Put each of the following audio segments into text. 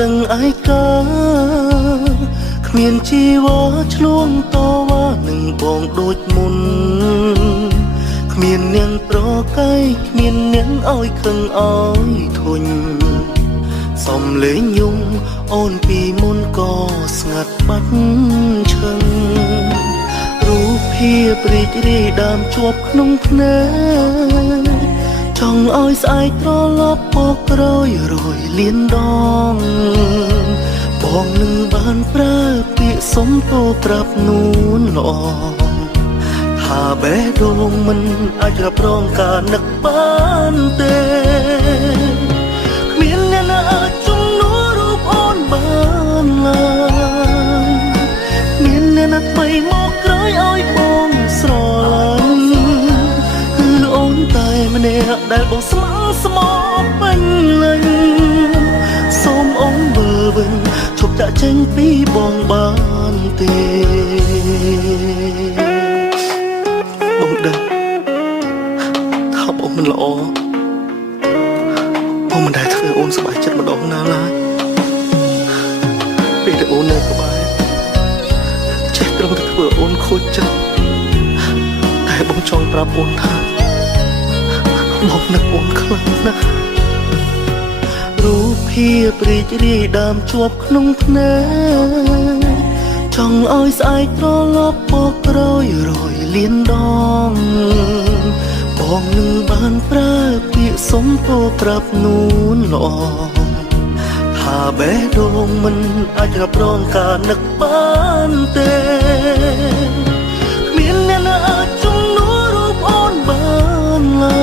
ដឹងឯកាគ្មានជីវ៉ាឆ្លងតវ៉ានឹងបងដូចមុនគ្មាននាងប្រកែកគ្មាននាងឲ្យខឹងឲ្យធុញសំលេងយំអូនពីមុនក៏ស្ងាត់បាត់ឈឹងរូបភាពរីករាយដើមជាប់ក្នុងភ្នែកចង់ឲ្យស្អែកត្រឡប់មកក្រោយរយលៀនដងបងនឹងបានប្រើពាក្យសុំទោប្រាប់នួនល្អថាបេះដូងមិនអាចរ៉ាប់រងការនឹកបានទេគ្មានអ្នកណាអាចជំនួសរូបអូនបានឡើយគ្មានអ្នកណាថ្មីមកក្រោយឲ្យបងស្រឡាញ់គឺអូនតែម្នាក់ដែលបងស្មោះស្មោះពេញលេញសូមអូនមើលវិញឈប់ចាក់ចេញពីបងបានទេបងដឹងថាបងមិនល្អបងមិនដែលធ្វើអូនសប្បាយចិត្តម្ដងណាឡើយពេលដែលអូននៅក្បែរចេះត្រង់តែធ្វើអូនខូចចិត្តតែបងចង់ប្រាប់អូនថាបងនឹកអូនខ្លាំងណាស់រូបភាពរីករាយដើមជាប់ក្នុងភ្នែកចង់ឲ្យស្អែកត្រឡប់មកក្រោយរយលៀនដងបងនឹងបានប្រើពាក្យសុំទោប្រាប់នួនល្អថាបេះដូងមិនអាចរ៉ាប់រងការនឹកបានទេគ្មានអ្នកណាអាចជំនួសរូបអូនបានឡើ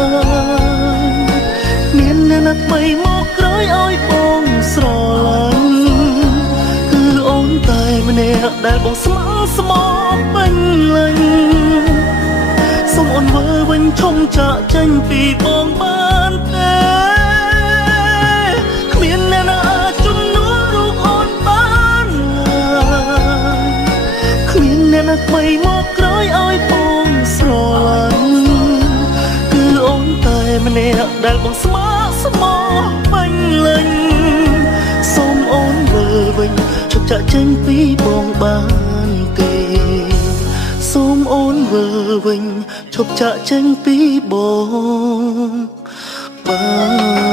យគ្មានអ្នកណាថ្មីមកក្រោយឲ្យបងស្រឡាញ់គឺអូនតែម្នាក់ដែលបងស្មោះស្មោះពេញលេញសូមអូនមើលវិញឈុំចាក់ចេញពីបងបានទេគ្មានអ្នកណាអាចជំនួសរូបអូនបានឡើយគ្មានអ្នកណាថ្មីមកក្រោយឲ្យបងស្រឡាញ់គឺអូនតែម្នាក់ដែលបងស្មោះស្មោះពេញលេញសូមអូនមើលវិញឈប់ចាក់ចេញពីបងបានទេសូមអូនមើលវិញឈប់ចាក់ចេញពីបងបាន